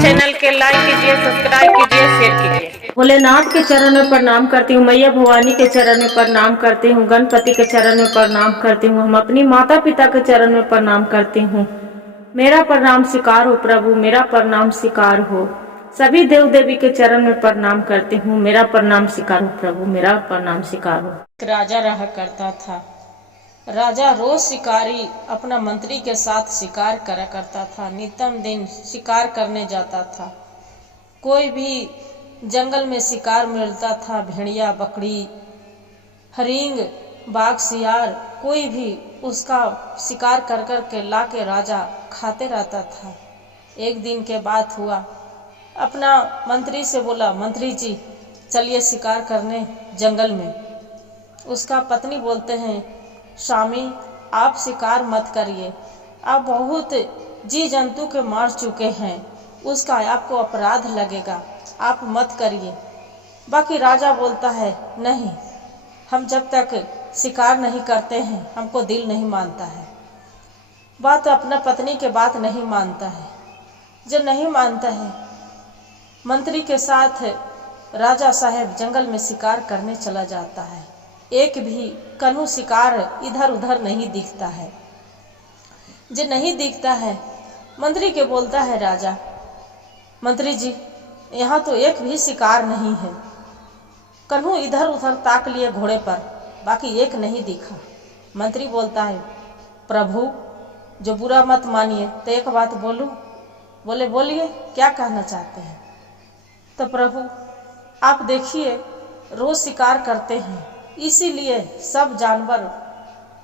Channel के like कीजिए, subscribe कीजिए, शेयर कीजिए। भोलेनाथ के चरण में प्रणाम करती हूँ, मैया भवानी के चरण में प्रणाम करती हूँ, गणपति के चरण में प्रणाम करती हूँ, हम अपनी माता पिता के चरण में प्रणाम करती हूँ। मेरा प्रणाम स्वीकार हो प्रभु, मेरा प्रणाम स्वीकार हो। सभी देव देवी के चरण में प्रणाम करती हूँ, मेरा प्रणाम स्वीकार हो प्रभु, मेरा प्रणाम स्वीकार हो। राजा रहा करता था। राजा रोज शिकारी अपना मंत्री के साथ शिकार करा करता था। नितम दिन शिकार करने जाता था। कोई भी जंगल में शिकार मिलता था, भेड़िया, बकरी, हरिंग, बाघ, सियार, कोई भी उसका शिकार कर कर के ला के राजा खाते रहता था। एक दिन के बात हुआ, अपना मंत्री से बोला, मंत्री जी चलिए शिकार करने जंगल में। उसका पत्नी बोलते हैं, स्वामी आप शिकार मत करिए, आप बहुत जी जंतु के मार चुके हैं, उसका आपको अपराध लगेगा, आप मत करिए। बाकी राजा बोलता है, नहीं, हम जब तक शिकार नहीं करते हैं हमको दिल नहीं मानता है। बात अपना पत्नी के बात नहीं मानता है। जो नहीं मानता है, मंत्री के साथ राजा साहब जंगल में शिकार करने चला जाता है। एक भी कन्हू शिकार इधर उधर नहीं दिखता है। जो नहीं दिखता है, मंत्री के बोलता है राजा, मंत्री जी यहाँ तो एक भी शिकार नहीं है। कन्हू इधर उधर ताक लिए घोड़े पर, बाकी एक नहीं दिखा। मंत्री बोलता है, प्रभु जो बुरा मत मानिए, तो एक बात बोलूं? बोले बोलिए, क्या कहना चाहते हैं? तो प्रभु आप देखिए रोज शिकार करते हैं, इसीलिए सब जानवर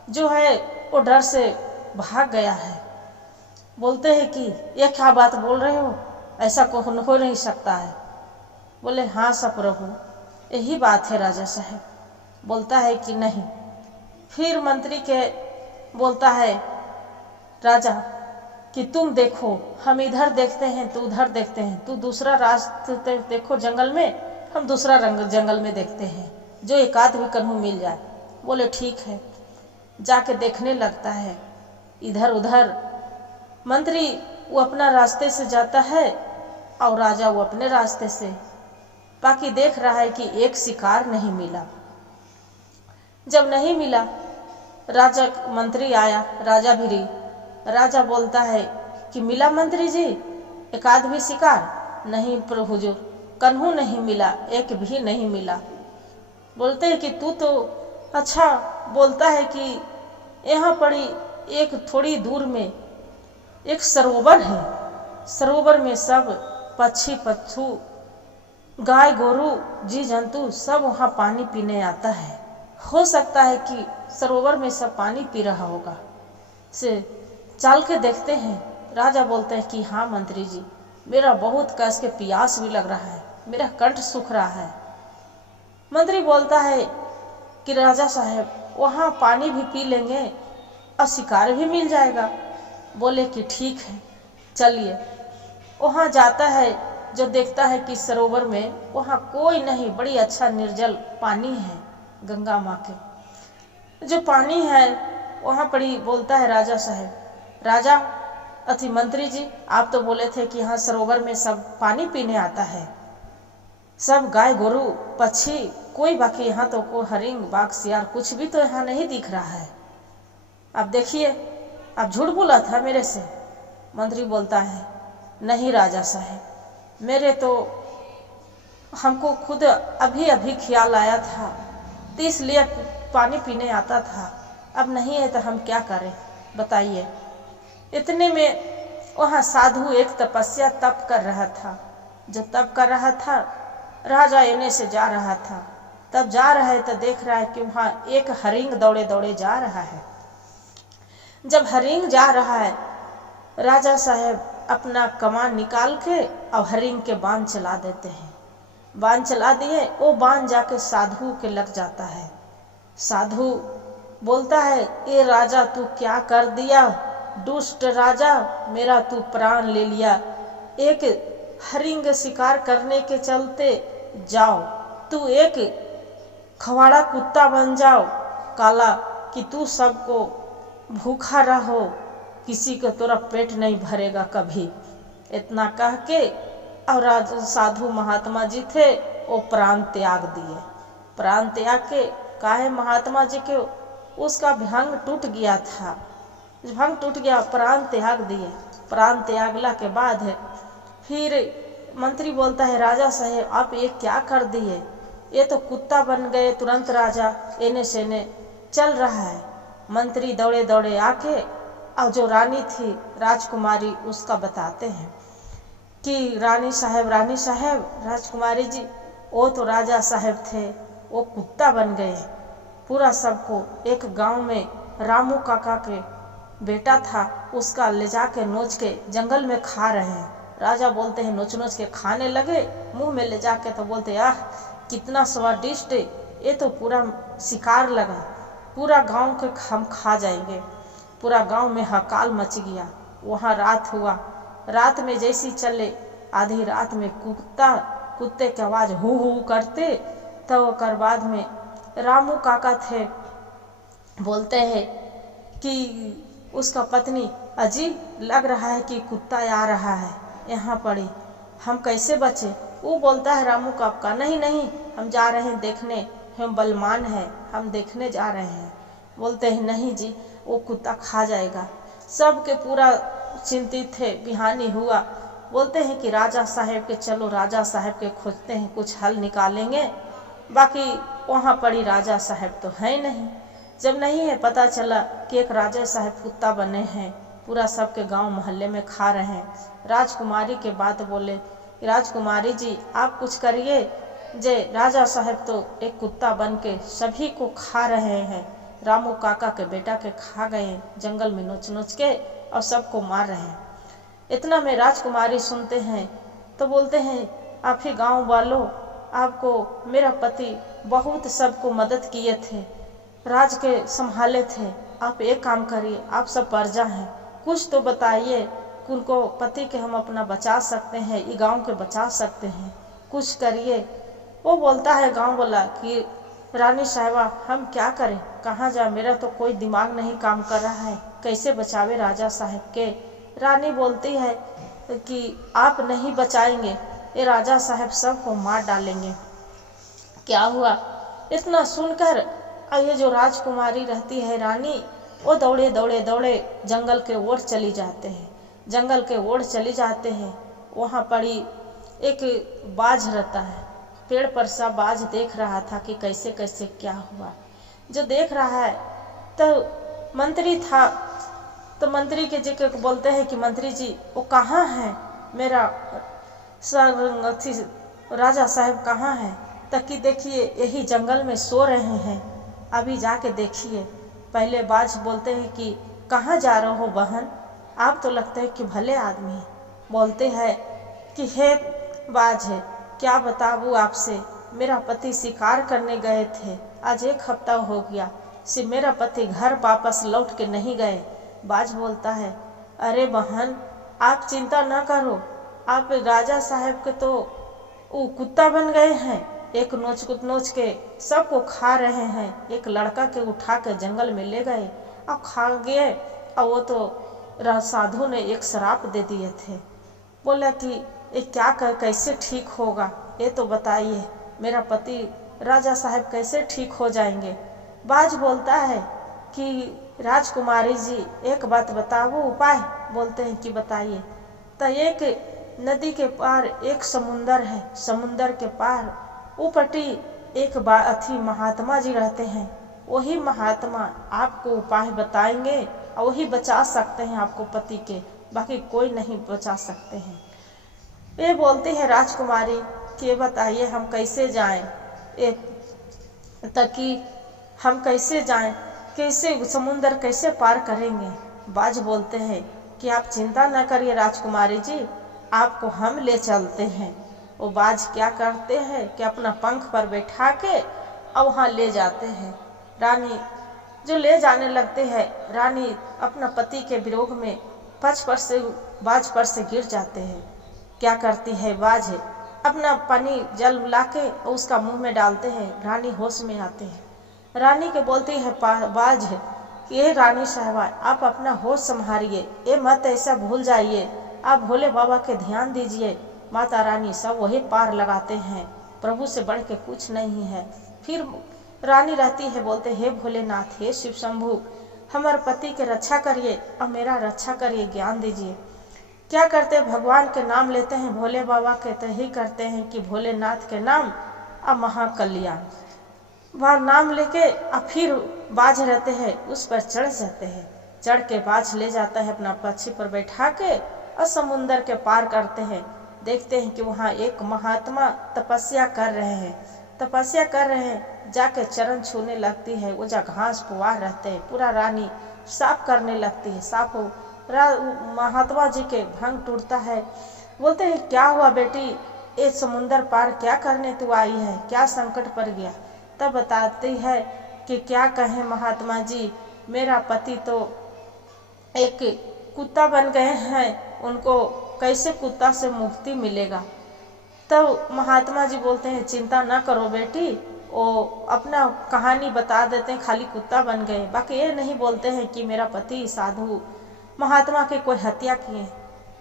जो है वो डर से भाग गया है। बोलते हैं कि ये क्या बात बोल रहे हो, ऐसा हो नहीं सकता है। बोले हाँ सब प्रभु, यही बात है राजा साहब। बोलता है कि नहीं। फिर मंत्री के बोलता है राजा कि तुम देखो, हम इधर देखते हैं, तू उधर देखते हैं, तू दूसरा रास्ते देखो जंगल में, हम दूसरा रंग जंगल में देखते हैं, जो एक आध भी कन्हू मिल जाए। बोले ठीक है। जाके देखने लगता है इधर उधर। मंत्री वो अपना रास्ते से जाता है और राजा वो अपने रास्ते से। बाकी देख रहा है कि एक शिकार नहीं मिला। जब नहीं मिला, राजा मंत्री आया राजा भिरी। राजा बोलता है कि मिला मंत्री जी एक आध भी शिकार? नहीं प्रभु हुजूर, कन्हू नहीं मिला, एक भी नहीं मिला। बोलते हैं कि तू तो अच्छा बोलता है कि यहाँ पड़ी एक थोड़ी दूर में एक सरोवर है, सरोवर में सब पक्षी पक्षु, गाय गोरू, जी जंतु सब वहाँ पानी पीने आता है। हो सकता है कि सरोवर में सब पानी पी रहा होगा, से चल के देखते हैं। राजा बोलते हैं कि हाँ मंत्री जी, मेरा बहुत कस के प्यास भी लग रहा है, मेरा कंठ सूख रहा है। मंत्री बोलता है कि राजा साहब वहाँ पानी भी पी लेंगे और शिकार भी मिल जाएगा। बोले कि ठीक है चलिए। वहाँ जाता है, जो देखता है कि सरोवर में वहाँ कोई नहीं, बड़ी अच्छा निर्जल पानी है, गंगा माँ के जो पानी है वहाँ पड़ी। बोलता है राजा साहब, राजा अति मंत्री जी आप तो बोले थे कि यहाँ सरोवर में सब पानी पीने आता है, सब गाय गोरू पक्षी, कोई बाकी यहाँ तो कोई हरिंग बाघ सियार कुछ भी तो यहाँ नहीं दिख रहा है। आप देखिए आप झूठ बोला था मेरे से। मंत्री बोलता है नहीं राजा साहब, मेरे तो हमको खुद अभी अभी ख्याल आया था, तो इसलिए पानी पीने आता था, अब नहीं है तो हम क्या करें बताइए। इतने में वहाँ साधु एक तपस्या तप कर रहा था। जो तप कर रहा था, राजा एने से जा रहा था, तब जा रहा है तो देख रहा है कि वहाँ एक हरिंग दौड़े दौड़े जा रहा है। जब हरिंग जा रहा है, राजा साहब अपना कमान निकाल के और हरिंग के बांध चला देते हैं। बांध चला दिए, वो बांध जाके साधु के लग जाता है। साधु बोलता है, ये राजा तू क्या कर दिया, दुष्ट राजा, मेरा तू प्राण ले लिया। एक हरिंग शिकार करने के चलते जाओ, तू एक खवाड़ा कुत्ता बन जाओ काला, कि तू सबको भूखा रहो, किसी का तोरा पेट नहीं भरेगा कभी। इतना कह के और साधु महात्मा जी थे वो प्राण त्याग दिए। प्राण त्याग के काहे महात्मा जी के उसका भंग टूट गया था, भंग टूट गया, प्राण त्याग दिए। प्राण त्यागला के बाद है फिर मंत्री बोलता है राजा साहेब आप ये क्या कर दिए, ये तो कुत्ता बन गए। तुरंत राजा एने सेने चल रहा है। मंत्री दौड़े दौड़े आके और जो रानी थी राजकुमारी उसका बताते हैं कि रानी साहब राजकुमारी जी वो तो राजा साहब थे, वो कुत्ता बन गए। पूरा सबको एक गांव में रामू काका के बेटा था, उसका ले जाके नोच के जंगल में खा रहे हैं। राजा बोलते हैं नोच नोच के खाने लगे, मुंह में ले जाके तो बोलते आह कितना स्वादिष्ट, ये तो पूरा शिकार लगा, पूरा गांव के हम खा जाएंगे। पूरा गांव में हकाल मच गया। वहाँ रात हुआ, रात में जैसी चले आधी रात में कुत्ते की आवाज़ हु हु करते, तो ओकर बाद में रामू काका थे बोलते हैं कि उसका पत्नी अजी लग रहा है कि कुत्ता आ रहा है यहाँ पड़ी, हम कैसे बचे। वो बोलता है रामू काका नहीं नहीं हम जा रहे हैं देखने, हम बलवान है हम देखने जा रहे हैं। बोलते हैं नहीं जी वो कुत्ता खा जाएगा। सबके पूरा चिंतित थे। बिहानी हुआ, बोलते हैं कि राजा साहब के चलो राजा साहब के खोजते हैं, कुछ हल निकालेंगे। बाकी वहाँ पड़ी राजा साहब तो है नहीं। जब नहीं है पता चला कि एक राजा साहब कुत्ता बने हैं, पूरा सबके गांव मोहल्ले में खा रहे हैं। राजकुमारी के बात बोले राजकुमारी जी आप कुछ करिए, जे राजा साहब तो एक कुत्ता बन के सभी को खा रहे हैं, रामू काका के बेटा के खा गए जंगल में नोच नोच के और सबको मार रहे हैं। इतना में राजकुमारी सुनते हैं तो बोलते हैं आप ही गाँव वालों, आपको मेरा पति बहुत सबको मदद किए थे, राज के संभाले थे, आप एक काम करिए, आप सब प्रजा हैं, कुछ तो बताइए उनको पति के हम अपना बचा सकते हैं, ये गांव के बचा सकते हैं, कुछ करिए। वो बोलता है गांव वाला कि रानी साहिबा हम क्या करें, कहाँ जाए, मेरा तो कोई दिमाग नहीं काम कर रहा है, कैसे बचावे राजा साहब के। रानी बोलती है कि आप नहीं बचाएंगे, ये राजा साहब सबको मार डालेंगे। क्या हुआ इतना सुनकर ये जो राजकुमारी रहती है रानी, वो दौड़े दौड़े दौड़े जंगल के ओर चली जाते हैं। जंगल के ओर चली जाते हैं। वहाँ पड़ी एक बाज रहता है, पेड़ पर सब बाज देख रहा था कि कैसे कैसे क्या हुआ। जो देख रहा है तो मंत्री था, तो मंत्री के जी को बोलते हैं कि मंत्री जी वो कहाँ है, मेरा राजा साहब कहाँ है, ताकि देखिए यही जंगल में सो रहे हैं, अभी जाके देखिए। पहले बाज बोलते हैं कि कहाँ जा रहे हो बहन, आप तो लगता है कि भले आदमी है। बोलते हैं कि हे बाज है क्या बताऊँ आपसे, मेरा पति शिकार करने गए थे, आज 1 हफ्ता हो गया, सिर्फ मेरा पति घर वापस लौट के नहीं गए। बाज बोलता है अरे बहन आप चिंता ना करो, आप राजा साहब के तो वो कुत्ता बन गए हैं, एक नोच के सबको खा रहे हैं। एक लड़का के उठा के जंगल में ले गए और खा गए, और वो तो साधु ने एक श्राप दे दिए थे। बोला कि ये क्या कर कैसे ठीक होगा, ये तो बताइए, मेरा पति राजा साहब कैसे ठीक हो जाएंगे। बाज बोलता है कि राजकुमारी जी एक बात बताओ उपाय। बोलते हैं कि बताइए। तो एक नदी के पार एक समुंदर है, समुंदर के पार ऊपटी एक महात्मा जी रहते हैं, वही महात्मा आपको उपाय बताएंगे और वही बचा सकते हैं आपको पति के, बाकी कोई नहीं बचा सकते हैं। ये बोलती है राजकुमारी कि ये बताइए हम कैसे जाएं, ताकि हम कैसे जाएं, कैसे समुंदर कैसे पार करेंगे। बाज बोलते हैं कि आप चिंता न करिए राजकुमारी जी, आपको हम ले चलते हैं। वो बाज क्या करते हैं कि अपना पंख पर बैठा के और वहाँ ले जाते हैं। रानी जो ले जाने लगते हैं, रानी अपना पति के विरोध में बाज पर से गिर जाते हैं। क्या करती है बाज है, अपना पानी जल ला के उसका मुंह में डालते हैं, रानी होश में आते हैं। रानी के बोलती है बाज है ये रानी साहबा आप अपना होश संभालिए, ये मत ऐसा भूल जाइए, आप भोले बाबा के ध्यान दीजिए। माता रानी सब वही पार लगाते हैं, प्रभु से बढ़ के कुछ नहीं है। फिर रानी रहती है, बोलते हे भोलेनाथ, हे शिव शंभु, हमारे पति के रक्षा करिए और मेरा रक्षा करिए, ज्ञान दीजिए। क्या करते हैं, भगवान के नाम लेते हैं, भोले बाबा के तो ही करते हैं कि भोलेनाथ के नाम और महाकल्याण। वह नाम लेके और फिर बाज रहते हैं, उस पर चढ़ जाते हैं। चढ़ के बाज ले जाता है अपना पक्षी पर बैठा के और समुंदर के पार करते हैं। देखते हैं कि वहाँ एक महात्मा तपस्या कर रहे हैं, तपस्या कर रहे हैं। जाके चरण छूने लगती है, वो जा घास पुआर रहते हैं, पूरा रानी साफ करने लगती है। साफ हो महात्मा जी के भंग टूटता है। बोलते हैं क्या हुआ बेटी, ये समुंदर पार क्या करने तू आई है, क्या संकट पड़ गया। तब बताती है कि क्या कहें महात्मा जी, मेरा पति तो एक कुत्ता बन गए हैं, उनको कैसे कुत्ता से मुक्ति मिलेगा। तब महात्मा जी बोलते हैं चिंता ना करो बेटी, वो अपना कहानी बता देते हैं, खाली कुत्ता बन गए, बाकी ये नहीं बोलते हैं कि मेरा पति साधु महात्मा के कोई हत्या किए।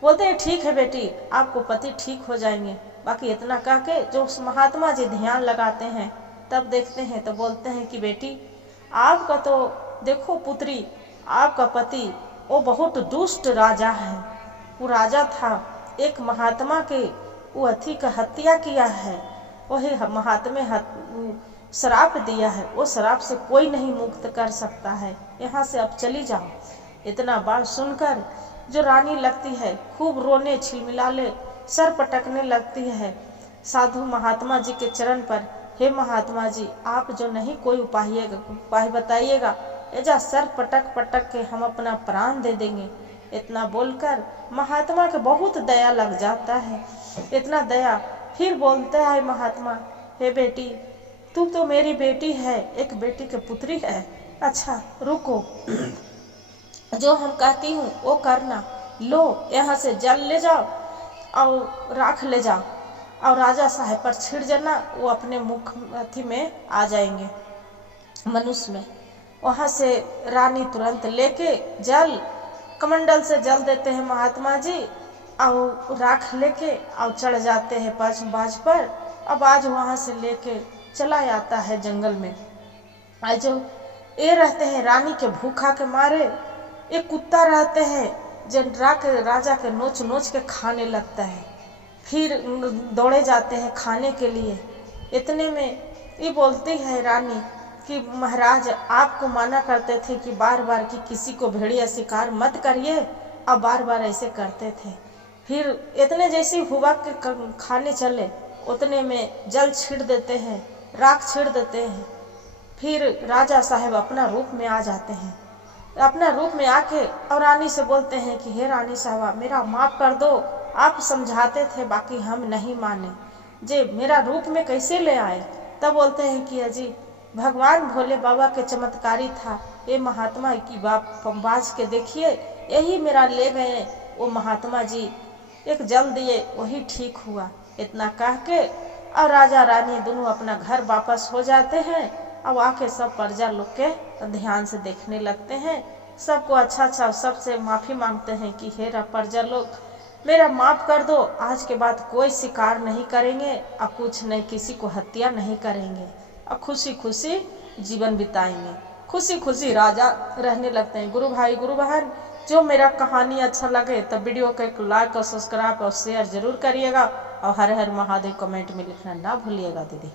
बोलते हैं ठीक है बेटी, आपको पति ठीक हो जाएंगे। बाकी इतना कह के जो महात्मा जी ध्यान लगाते हैं, तब देखते हैं तो बोलते हैं कि बेटी आपका तो देखो पुत्री, आपका पति वो बहुत दुष्ट राजा है। वो राजा था, एक महात्मा के वो अथी का हत्या किया है, वही महात्मा श्राप दिया है, वो श्राप से कोई नहीं मुक्त कर सकता है, यहाँ से अब चली जाओ। इतना बात सुनकर जो रानी लगती है खूब रोने, छिलमिलाले सर पटकने लगती है साधु महात्मा जी के चरण पर। हे महात्मा जी, आप जो नहीं कोई उपाय बताइएगा, एजा सर पटक पटक के हम अपना प्राण दे देंगे। इतना बोलकर महात्मा के बहुत दया लग जाता है, इतना दया। फिर बोलता है महात्मा, हे बेटी तू तो मेरी बेटी है, एक बेटी के पुत्री है। अच्छा रुको, जो हम कहती हूँ वो करना। लो यहाँ से जल ले जाओ और राख ले जाओ और राजा साहब पर छिड़ जाना, वो अपने मुख अथी में आ जाएंगे, मनुष्य में। वहाँ से रानी तुरंत लेके जल कमंडल से जल देते हैं महात्मा जी, और राख लेके और चढ़ जाते हैं बाज पर। अब आज वहाँ से लेके चला जाता है जंगल में। आज जो ये रहते हैं रानी के भूखा के मारे, एक कुत्ता रहते हैं जो राजा के नोच नोच के खाने लगता है। फिर दौड़े जाते हैं खाने के लिए। इतने में ये बोलती है रानी कि महाराज आपको माना करते थे कि बार बार कि किसी को भेड़िया शिकार मत करिए, और बार बार ऐसे करते थे। फिर इतने जैसे हुआ कि खाने चले, उतने में जल छीड़ देते हैं, राख छीड़ देते हैं। फिर राजा साहब अपना रूप में आ जाते हैं। अपना रूप में आके और रानी से बोलते हैं कि हे रानी साहबा, मेरा माफ कर दो, आप समझाते थे बाकी हम नहीं माने, जे मेरा रूप में कैसे ले आए। तब बोलते हैं कि अजी भगवान भोले बाबा के चमत्कारी था, ये महात्मा की बाज के देखिए, यही मेरा ले गए। वो महात्मा जी एक जल दिए, वही ठीक हुआ। इतना कह के और राजा रानी दोनों अपना घर वापस हो जाते हैं। अब आके सब प्रजा लोग के ध्यान से देखने लगते हैं, सबको अच्छा सबसे माफ़ी मांगते हैं कि हे प्रजा लोग मेरा माफ़ कर दो, आज के बाद कोई शिकार नहीं करेंगे और कुछ नहीं, किसी को हत्या नहीं करेंगे और खुशी खुशी जीवन बिताएंगे। खुशी खुशी राजा रहने लगते हैं। गुरु भाई गुरु बहन, जो मेरा कहानी अच्छा लगे तो वीडियो को एक लाइक और सब्सक्राइब और शेयर जरूर करिएगा, और हर हर महादेव कमेंट में लिखना ना भूलिएगा दीदी।